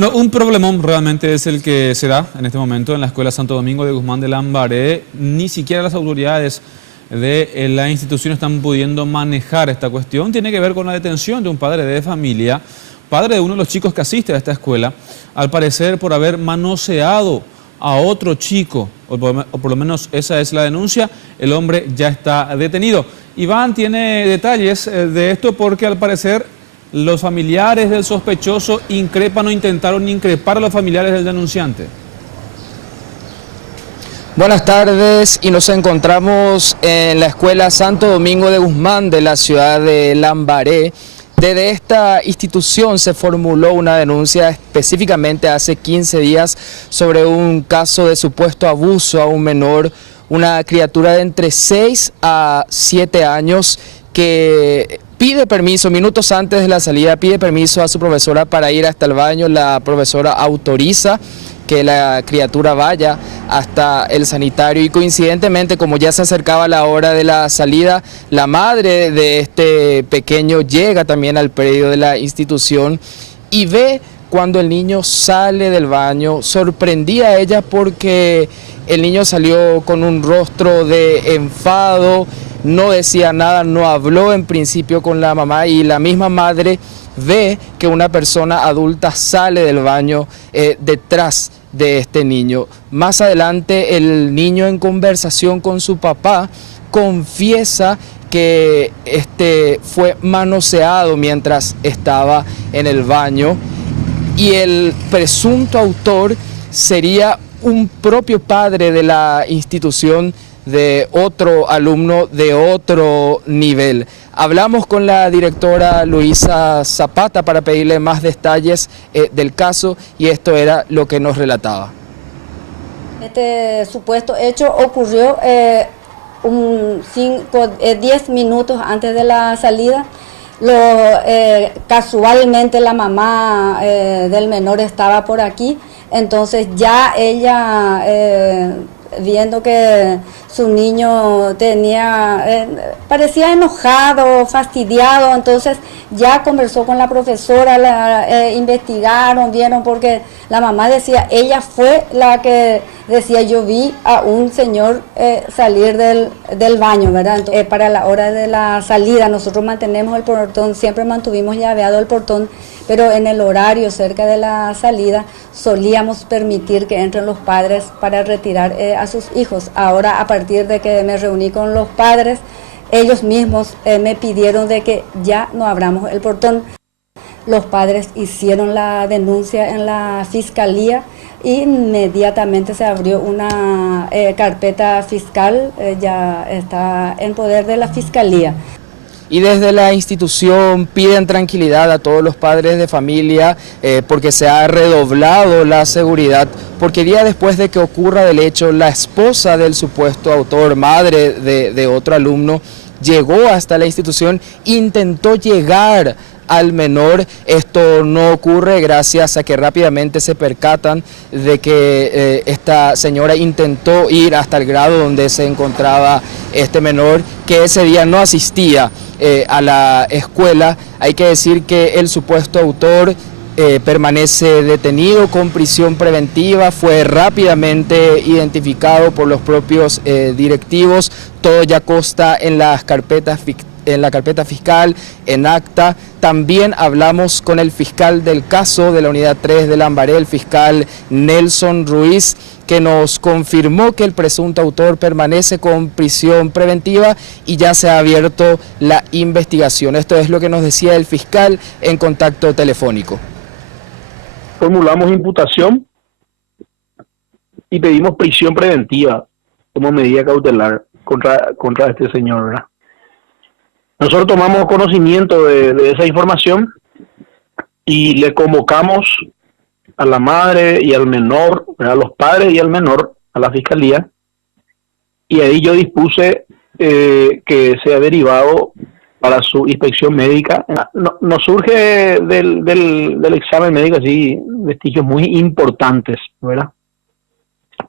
Bueno, un problemón realmente es el que se da en este momento en la Escuela Santo Domingo de Guzmán de Lambaré. Ni siquiera las autoridades de la institución están pudiendo manejar esta cuestión. Tiene que ver con la detención de un padre de familia, padre de uno de los chicos que asiste a esta escuela, al parecer por haber manoseado a otro chico, o por lo menos esa es la denuncia. El hombre ya está detenido. Iván tiene detalles de esto porque al parecer los familiares del sospechoso increpan o intentaron increpar a los familiares del denunciante. Buenas tardes, y nos encontramos en la Escuela Santo Domingo de Guzmán de la ciudad de Lambaré. Desde esta institución se formuló una denuncia específicamente hace 15 días sobre un caso de supuesto abuso a un menor, una criatura de entre 6 a 7 años que pide permiso, minutos antes de la salida, pide permiso a su profesora para ir hasta el baño. La profesora autoriza que la criatura vaya hasta el sanitario y coincidentemente, como ya se acercaba la hora de la salida, la madre de este pequeño llega también al predio de la institución y ve cuando el niño sale del baño. Sorprendía a ella porque el niño salió con un rostro de enfado, no decía nada, no habló en principio con la mamá, y la misma madre ve que una persona adulta sale del baño detrás de este niño. Más adelante el niño, en conversación con su papá, confiesa que fue manoseado mientras estaba en el baño, y el presunto autor sería un propio padre de la institución, de otro alumno de otro nivel. Hablamos con la directora Luisa Zapata para pedirle más detalles del caso, y esto era lo que nos relataba. Este supuesto hecho ocurrió 10 minutos antes de la salida. Casualmente la mamá del menor estaba por aquí, entonces ya ella, viendo que su niño parecía enojado, fastidiado, entonces ya conversó con la profesora, investigaron, vieron, porque la mamá decía, ella fue la que decía, yo vi a un señor salir del baño, ¿verdad? Entonces, para la hora de la salida nosotros mantenemos el portón, siempre mantuvimos llaveado el portón, pero en el horario cerca de la salida solíamos permitir que entren los padres para retirar a sus hijos. Ahora, a partir de que me reuní con los padres, ellos mismos me pidieron de que ya no abramos el portón. Los padres hicieron la denuncia en la fiscalía, inmediatamente se abrió una carpeta fiscal, ya está en poder de la fiscalía. Y desde la institución piden tranquilidad a todos los padres de familia porque se ha redoblado la seguridad, porque día después de que ocurra el hecho, la esposa del supuesto autor, madre de otro alumno, llegó hasta la institución, intentó llegar al menor. Esto no ocurre gracias a que rápidamente se percatan de que esta señora intentó ir hasta el grado donde se encontraba este menor, que ese día no asistía a la escuela. Hay que decir que el supuesto autor permanece detenido con prisión preventiva, fue rápidamente identificado por los propios directivos. Todo ya consta en las carpetas en la carpeta fiscal, en acta. También hablamos con el fiscal del caso de la unidad 3 de Lambaré, el fiscal Nelson Ruiz, que nos confirmó que el presunto autor permanece con prisión preventiva y ya se ha abierto la investigación. Esto es lo que nos decía el fiscal en contacto telefónico. Formulamos imputación y pedimos prisión preventiva como medida cautelar contra este señor, ¿verdad? Nosotros tomamos conocimiento de esa información y le convocamos a la madre y al menor, a los padres y al menor, a la fiscalía, y ahí yo dispuse que sea derivado para su inspección médica. Nos surge del examen médico así vestigios muy importantes, ¿verdad?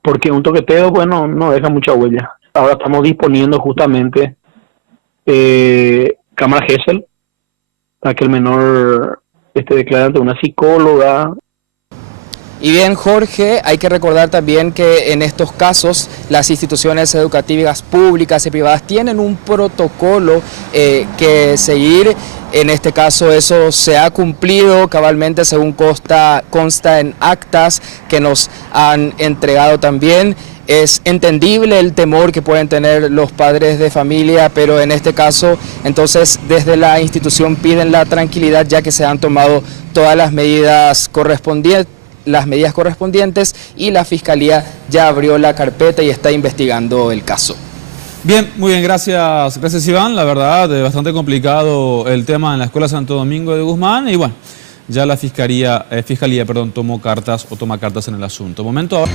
Porque un toqueteo pues no deja mucha huella. Ahora estamos disponiendo justamente cámara Gesell para que el menor declare ante una psicóloga Y bien, Jorge, hay que recordar también que en estos casos las instituciones educativas públicas y privadas tienen un protocolo que seguir. En este caso eso se ha cumplido cabalmente según consta en actas que nos han entregado también. Es entendible el temor que pueden tener los padres de familia, pero en este caso, entonces, desde la institución piden la tranquilidad ya que se han tomado todas las medidas correspondientes y la Fiscalía ya abrió la carpeta y está investigando el caso. Bien, muy bien, gracias Iván. La verdad, bastante complicado el tema en la Escuela Santo Domingo de Guzmán y bueno, ya la Fiscalía toma cartas en el asunto. Momento ahora.